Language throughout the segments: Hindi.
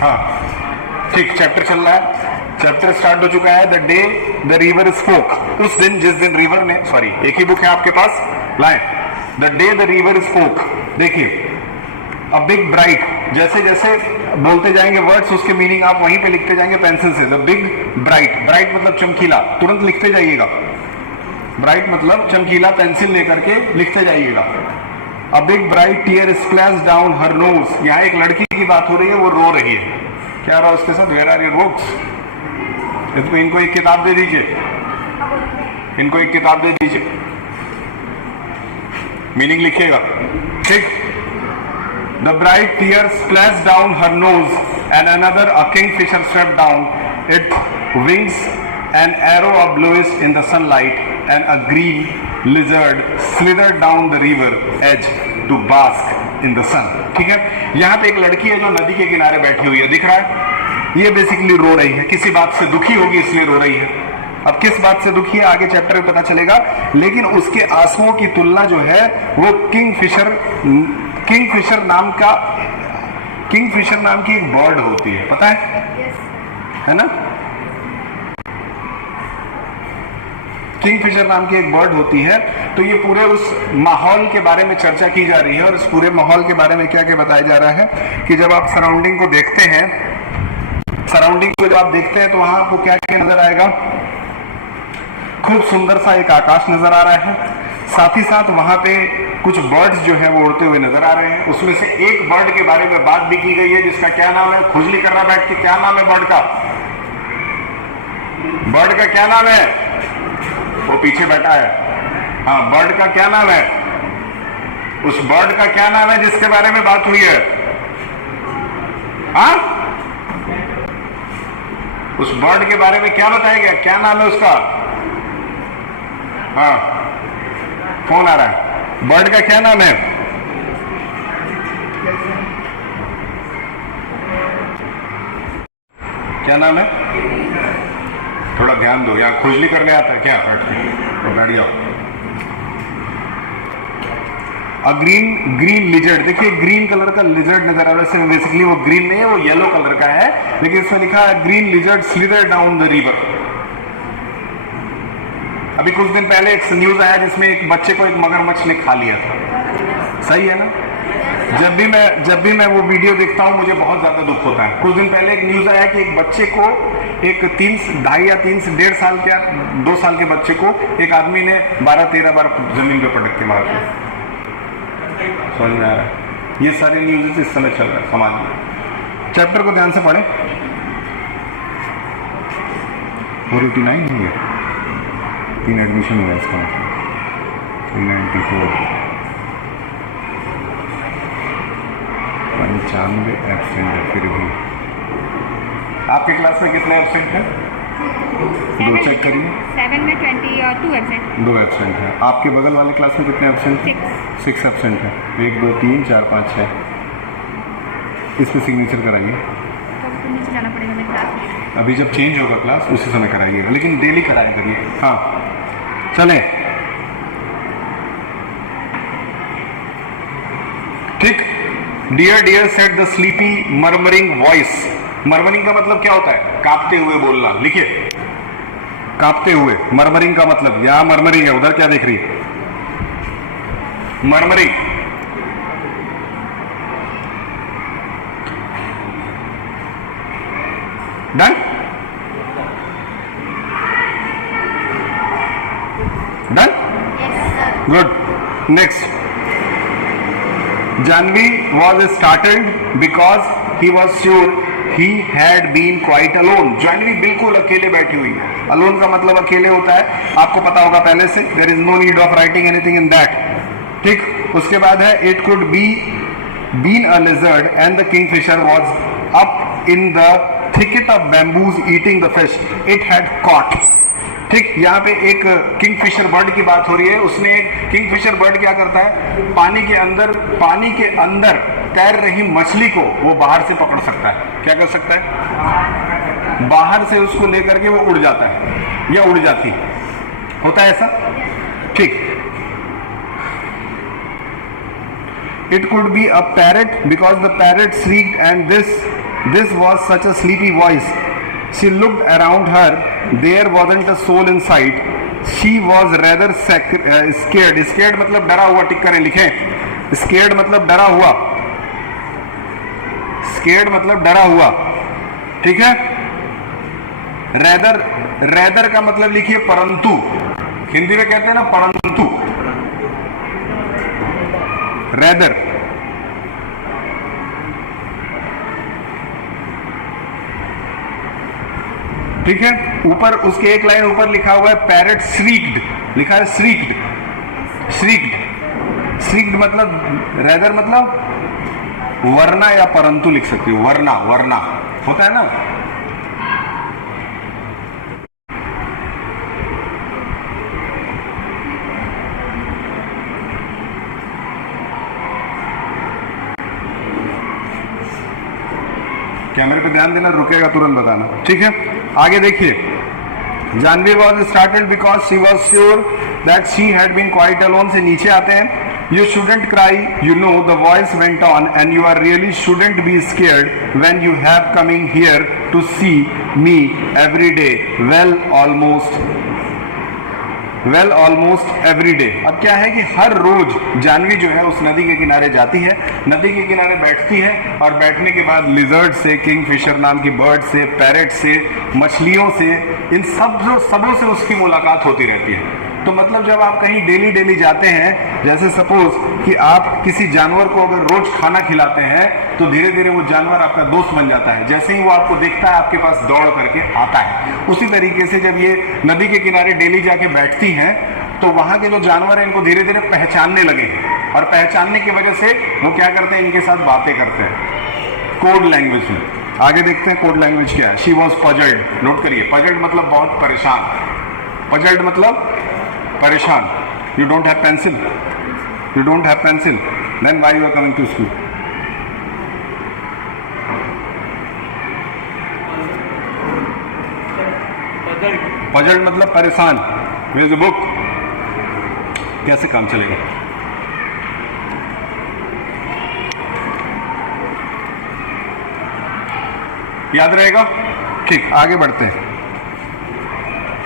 हाँ ठीक, चैप्टर चल रहा है, चैप्टर स्टार्ट हो चुका है। The day the river spoke, उस दिन जिस दिन रिवर ने, सॉरी एक ही बुक है आपके पास, लाए। The day the river spoke, देखिए अ बिग ब्राइट, जैसे जैसे बोलते जाएंगे वर्ड्स उसके मीनिंग आप वहीं पे लिखते जाएंगे पेंसिल से। द बिग ब्राइट, ब्राइट मतलब चमकीला, तुरंत लिखते जाइएगा। ब्राइट मतलब चमकीला, पेंसिल लेकर के लिखते जाइएगा। A big bright tear splash down her nose, यहाँ एक लड़की की बात हो रही है, वो रो रही है। क्या रहा उसके साथ? Where are your books? इनको एक किताब दे दीजिए, इनको एक किताब दे दीजिए, मीनिंग लिखिएगा, ठीक। The bright tears splashed down her nose, and another, a kingfisher, swept down its wings. An arrow of bluish in the sunlight, and a green lizard slithered down the river edge to bask in the sun. ठीक है, यहाँ पे एक लड़की है जो नदी के किनारे बैठी हुई है, दिख रहा है? ये बेसिकली रो रही है, किसी बात से दुखी होगी इसलिए रो रही है। अब किस बात से दुखी है आगे चैप्टर में पता चलेगा, लेकिन उसके आंसुओं की तुलना जो है वो किंगफिशर नाम की एक बर्ड होती है, पता है ना? किंगफिशर नाम की एक बर्ड होती है। तो ये पूरे उस माहौल के बारे में चर्चा की जा रही है, और इस पूरे माहौल के बारे में क्या क्या बताया जा रहा है कि जब आप सराउंडिंग को देखते हैं, सराउंडिंग को जब आप देखते हैं तो वहां आपको क्या क्या नजर आएगा? खूब सुंदर सा एक आकाश नजर आ रहा है, साथ ही साथ वहां पे कुछ बर्ड्स जो है वो उड़ते हुए नजर आ रहे हैं। उसमें से एक बर्ड के बारे में बात भी की गई है जिसका क्या नाम है? खुजली कर रहा बैठ के, क्या नाम है बर्ड का? बर्ड का क्या नाम है? वो पीछे बैठा है, हाँ, बर्ड का क्या नाम है? उस बर्ड का क्या नाम है जिसके बारे में बात हुई है? हाँ, उस बर्ड के बारे में क्या बताया गया? क्या नाम है उसका? हाँ, फोन आ रहा है। बर्ड का क्या नाम है? क्या नाम है? थोड़ा ध्यान दो, यहाँ खुजली करने आता है क्या? तो बैठ जाओ। ग्रीन लिजर्ड, देखिए ग्रीन कलर का लिजर्ड नजर आ रहा है, बेसिकली वो ग्रीन नहीं है, वो येलो कलर का है, लेकिन इसमें लिखा है green lizard slither down the river. अभी कुछ दिन पहले एक न्यूज आया जिसमें एक बच्चे को एक मगरमच्छ ने खा लिया था, सही है ना? जब भी मैं वो वीडियो देखता हूँ मुझे बहुत ज्यादा दुख होता है। कुछ दिन पहले एक न्यूज आया कि एक बच्चे को, एक 2.5 या 3 से 1.5 साल के, 2 साल के बच्चे को एक आदमी ने 12-13 बार जमीन पे पटक के मार दिया। समझ में आ रहा है? ये सारी न्यूज इस समय चल रहा है समाज में। चैप्टर को ध्यान से पढ़े। 489 हो गया, 3 एडमिशन हुआ इसका मतलब, 394, 95 एब्सेंट है। फिर भी आपके क्लास में कितने एब्सेंट हैं? 2 चेक करिए। 7 में 20 और 2 एब्सेंट। 2 एब्सेंट है। आपके बगल वाले क्लास में कितने एब्सेंट हैं? 6 एब्सेंट है। 1 2 3 4 5 6। इस पे सिग्नेचर कराइए। तो नीचे जाना पड़ेगा मेरे क्लास में। अभी जब चेंज होगा क्लास उसी समय कराइएगा, लेकिन डेली कराया करिए। हाँ चले, ठीक। Dear dear said the sleepy murmuring voice. Murmuring का मतलब क्या होता है? कांपते हुए बोलना। लिखिए, कांपते हुए। मर्मरिंग का मतलब, यहां मर्मरिंग है, उधर क्या देख रही है? Murmuring. Done? Done? Good. Next, Janvi was startled because he was sure he had been quite alone. Janvi बिल्कुल अकेले बैठी हुई है। Alone का मतलब अकेले होता है, आपको पता होगा पहले से। There is no need of writing anything in that. ठीक, उसके बाद है it could be been a lizard and the kingfisher was up in the thicket of bamboos eating the fish it had caught. ठीक, यहाँ पे एक किंगफिशर बर्ड की बात हो रही है। उसने, किंगफिशर बर्ड क्या करता है? पानी के अंदर तैर रही मछली को वो बाहर से पकड़ सकता है। क्या कर सकता है? बाहर से उसको लेकर के वो उड़ जाता है या उड़ जाती है, होता है ऐसा? ठीक। It could be a parrot because the parrot shrieked and this This was such a sleepy voice. She looked around her. There wasn't a soul in sight. She was rather scared. Scared मतलब डरा हुआ, टिक करें, लिखें. Scared मतलब डरा हुआ. Scared मतलब डरा हुआ, ठीक है. rather का मतलब लिखिए परंतु. हिंदी में कहते हैं ना परंतु. rather. ठीक है. ऊपर उसके एक लाइन ऊपर लिखा हुआ है पैरेट श्रीक्ड, लिखा है श्रीक्ड. श्रीक्ड मतलब rather मतलब वरना या परंतु लिख सकती हो. वरना होता है ना. कैमरे पे ध्यान देना, रुकेगा तुरंत बताना, ठीक है. आगे देखिए. Jahnavi was started because she was sure that she had been quite alone. से नीचे आते हैं. You shouldn't cry, you know, the voice went on, and you are really shouldn't be scared when you have coming here to see me every day. Well, almost every day. अब क्या है कि हर रोज जानवी जो है उस नदी के किनारे जाती है, नदी के किनारे बैठती है, और बैठने के बाद लिजर्ड से, किंगफिशर नाम की बर्ड से, पैरेट से, मछलियों से, इन सबों से उसकी मुलाकात होती रहती है. तो मतलब जब आप कहीं डेली जाते हैं, जैसे सपोज कि आप किसी जानवर को अगर रोज खाना खिलाते हैं, तो धीरे धीरे वो जानवर आपका दोस्त बन जाता है. जैसे ही वो आपको देखता है आपके पास दौड़ करके आता है. उसी तरीके से जब ये नदी के किनारे डेली जाके बैठती हैं, तो वहां के जो जानवर हैं इनको धीरे धीरे पहचानने लगे हैं, और पहचानने की वजह से वो क्या करते हैं, इनके साथ बातें करते हैं कोड लैंग्वेज में. आगे देखते हैं कोड लैंग्वेज क्या है. She was puzzled. नोट करिए, पजल्ड मतलब बहुत परेशान. पजल्ड मतलब परेशान. You don't have pencil. Then why you are coming to school? Puzzled मतलब परेशान. Where is the book? कैसे काम चलेगा? याद रहेगा? ठीक, आगे बढ़ते हैं.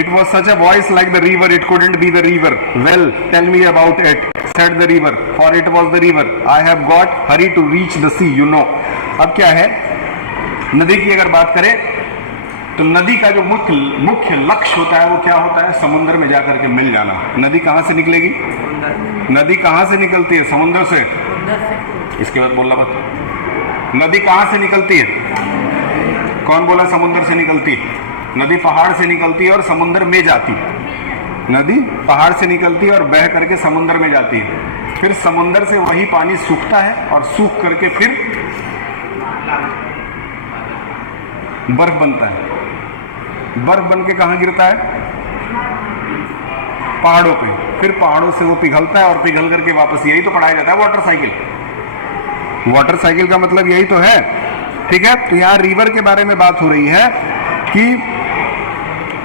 It was such a voice like the river, it couldn't be the river. Well, tell me about it, said the river, for it was the river. I have got hurry to reach the sea, you know. अब क्या है, नदी की अगर बात करें तो नदी का जो मुख्य लक्ष्य होता है वो क्या होता है, समुद्र में जाकर के मिल जाना. नदी कहां से निकलेगी? नदी कहां से निकलती है? समुद्र से. इसके बाद बोलना मत. नदी कहां से निकलती है? कौन बोला समुद्र से निकलती है? नदी पहाड़ से निकलती है और समुद्र में जाती है. नदी पहाड़ से निकलती है और बह करके समुद्र में जाती है. फिर समुद्र से वही पानी सूखता है और सूख करके फिर बर्फ बनता है. बर्फ बन के कहां गिरता है? पहाड़ों पे. फिर पहाड़ों से वो पिघलता है और पिघल करके वापस, यही तो पढ़ाया जाता है वाटर साइकिल. वाटर साइकिल का मतलब यही तो है. ठीक है. तो यहां रिवर के बारे में बात हो रही है कि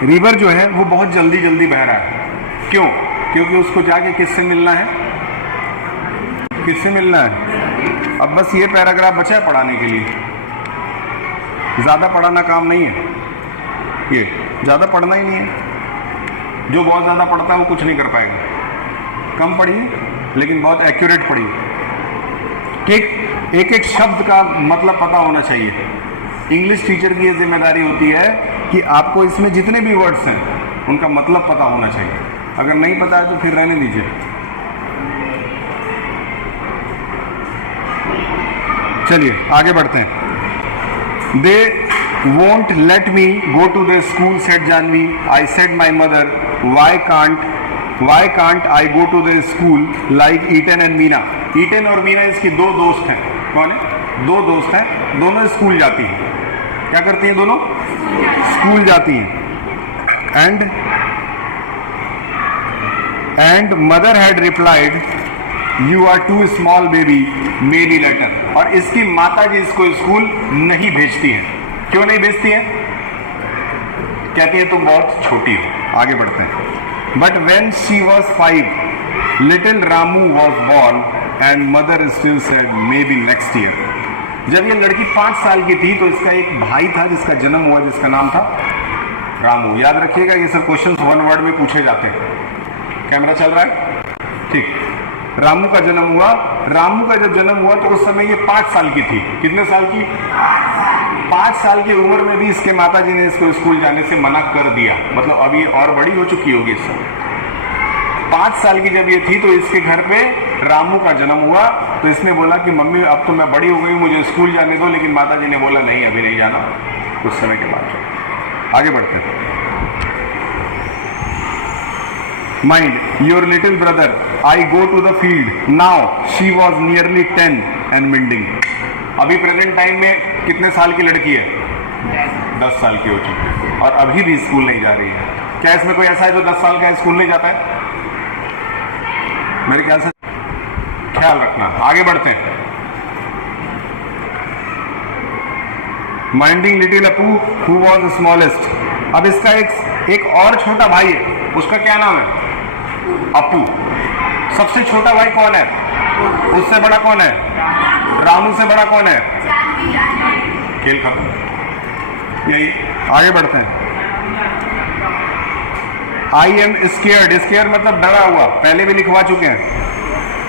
रिवर जो है वो बहुत जल्दी बह रहा है. क्यों? क्योंकि उसको जाके किससे मिलना है? किससे मिलना है? अब बस ये पैराग्राफ बचा है पढ़ाने के लिए. ज्यादा पढ़ाना काम नहीं है, ये ज्यादा पढ़ना ही नहीं है. जो बहुत ज्यादा पढ़ता है वो कुछ नहीं कर पाएगा. कम पढ़िए लेकिन बहुत एक्यूरेट पढ़िए. ठीक. एक शब्द का मतलब पता होना चाहिए. इंग्लिश टीचर की ये जिम्मेदारी होती है कि आपको इसमें जितने भी वर्ड्स हैं उनका मतलब पता होना चाहिए. अगर नहीं पता है तो फिर रहने दीजिए. चलिए आगे बढ़ते हैं. दे won't let me go to the school, said Janvi. I said my mother, why can't I go to the school like Eden and Meena? Ettan और मीना इसकी दो दोस्त हैं. कौन है? दो दोस्त हैं. दोनों स्कूल जाती हैं. क्या करती हैं दोनों? स्कूल जाती हैं. And mother had replied, you are too small baby, maybe later. और इसकी माता जी इसको स्कूल नहीं भेजती हैं. क्यों नहीं भेजती हैं? कहती है तुम बहुत छोटी हो. आगे बढ़ते हैं. But when she was 5, little Ramu was born and mother still said may be next year. जब ये लड़की 5 साल की थी तो इसका एक भाई था जिसका जन्म हुआ, जिसका नाम था रामू। याद रखिएगा, ये सब क्वेश्चंस 1 वर्ड में पूछे जाते हैं। कैमरा चल रहा है? ठीक। रामू का जन्म हुआ। रामू का जब जन्म हुआ तो उस समय ये 5 साल की थी। कितने साल की? 5 साल की उम्र में भी इसके माताजी ने इसको स्कूल जाने से मना कर दिया। मतलब अभी और बड़ी हो चुकी होगी इस समय। 5 साल की जब ये थी तो इसके घर पे रामू का जन्म हुआ। तो इसने बोला कि मम्मी अब तो मैं बड़ी हो गई, मुझे स्कूल जाने दो। लेकिन माताजी ने बोला नहीं, अभी नहीं जाना, कुछ समय के बाद। आगे बढ़ते हैं। Mind your little brother I go to the field now she was nearly 10 and minding. अभी प्रेजेंट टाइम में कितने साल की लड़की है? 10 साल की हो चुकी है और अभी भी स्कूल नहीं जा रही है। क्या इसमें कोई ऐसा है जो 10 साल का है स्कूल नहीं जाता है? मेरे ख्याल से ख्याल रखना। आगे बढ़ते हैं। Minding little Appu who was smallest. अब इसका एक और छोटा भाई है, उसका क्या नाम है? अपू। सबसे छोटा भाई कौन है? उससे बड़ा कौन है? रामू से बड़ा कौन है? खेल खत्म। यही। आगे बढ़ते हैं। I am scared. स्केयर मतलब डरा हुआ, पहले भी लिखवा चुके हैं।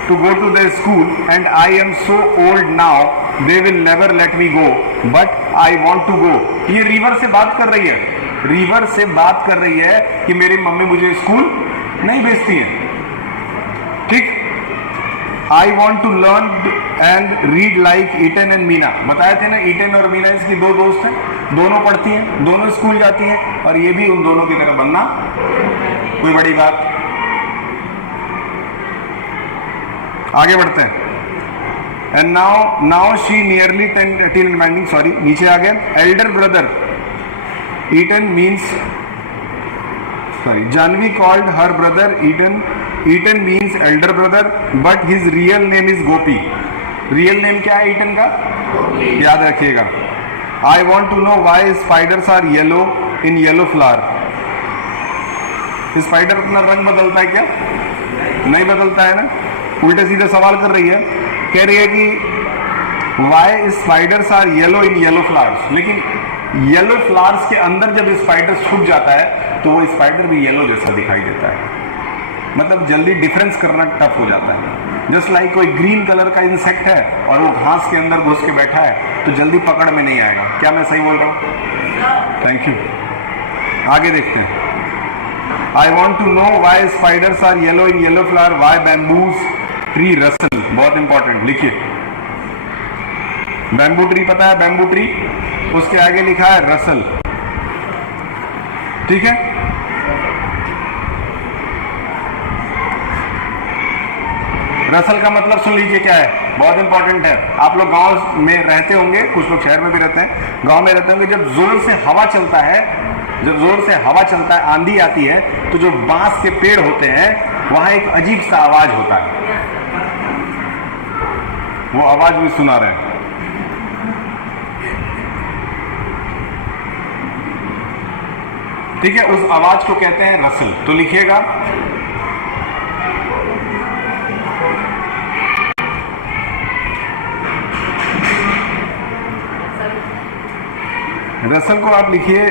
To go to the school and I am so old now they will never let me go but I want to go. ये रिवर से बात कर रही है। रिवर से बात कर रही है कि मेरी मम्मी मुझे स्कूल नहीं भेजती है। ठीक। I want to learn and read like Ettan and Meena. बताए थे ना, ईटन और मीना इसकी 2 दोस्त हैं, दोनों पढ़ती हैं, दोनों स्कूल जाती हैं और ये भी उन दोनों की तरह बनना कोई बड़ी बात। आगे बढ़ते हैं। And now she nearly 10 minding, sorry नीचे आ गया। Elder brother Ettan means, sorry Janvi called her brother Ettan. Ettan means elder brother but his real name is Gopi. Real name क्या है ईटन का? याद रखिएगा। I want to know why spiders are yellow in yellow flower. Spider अपना रंग बदलता है क्या? नहीं बदलता है ना। उल्टे सीधे सवाल कर रही है, कह रही है कि why spiders are yellow in yellow flowers. लेकिन येलो फ्लावर्स के अंदर जब स्पाइडर छुप जाता है तो वो स्पाइडर भी येलो जैसा दिखाई देता है। मतलब जल्दी डिफरेंस करना टफ हो जाता है। जस्ट लाइक कोई ग्रीन कलर का इंसेक्ट है और वो घास के अंदर घुस के बैठा है तो जल्दी पकड़ में नहीं आएगा। क्या मैं सही बोल रहा हूँ? Thank you. आगे देखते हैं। I want to know why spiders are yellow in yellow flower, why bamboos tree rustle. बहुत इंपॉर्टेंट, लिखिए। बैम्बू ट्री पता है? बैम्बू ट्री, उसके आगे लिखा है रसल। ठीक है। रसल का मतलब सुन लीजिए क्या है, बहुत इंपॉर्टेंट है। आप लोग गांव में रहते होंगे, कुछ लोग शहर में भी रहते हैं, गांव में रहते होंगे। जब जोर से हवा चलता है, आंधी आती है तो जो बांस के पेड़ होते हैं वहां एक अजीब सा आवाज होता है। वो आवाज भी सुना रहे हैं। ठीक है, उस आवाज को कहते हैं रसल। तो लिखिएगा रसल को आप लिखिए